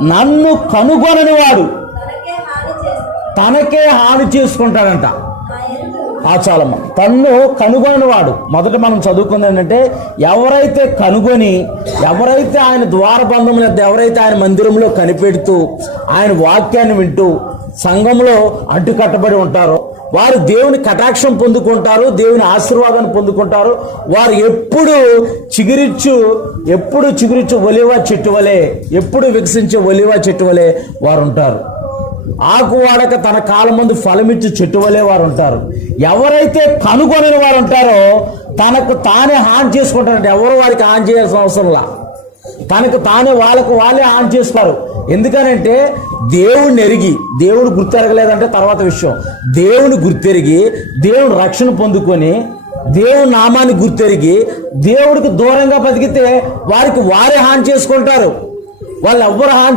నన్ను కనుగొనని వాడు తనకే హాని చేసుకుంటాడంట. చాలమ్మ. తన్ను కనుగొని వాడు, మొదట మనం చదువుకుంది ఏంటంటే, ఎవరైతే కనుగొని, ఎవరైతే ఆయన ద్వారబంధములు, ఎవరైతే ఆయన మందిరంలో కనిపెడుతూ ఆయన వాక్యాన్ని వింటూ సంఘంలో అడ్డుకట్టబడి ఉంటారో వారు దేవుని కటాక్షం పొందుకుంటారు, దేవుని ఆశీర్వాదాన్ని పొందుకుంటారు. వారు ఎప్పుడు చిగురిచ్చు ఒలివ చెట్టు వలె, ఎప్పుడు వికసించే ఒలివ చెట్టు వలె వారు ఉంటారు. ఆకు వాడక తన కాలం ముందు ఫలమిచ్చు చెట్టు వలె వారు ఉంటారు. ఎవరైతే కనుగొని వారు ఉంటారో తనకు తానే హాని చేసుకుంటారంటే, ఎవరు వారికి హాని చేయాల్సిన అవసరంలా, తనకు తానే వాళ్ళే హాని చేస్తారు. ఎందుకనంటే దేవుడిని ఎరిగి, దేవుడు గుర్తెరగలేదంటే తర్వాత విషయం, దేవుని గుర్తెరిగి దేవుని రక్షణ పొందుకొని దేవుని నామాన్ని గుర్తెరిగి దేవుడికి దూరంగా బతికితే వారికి వారే హాని చేసుకుంటారు. వాళ్ళు ఎవ్వరు హాని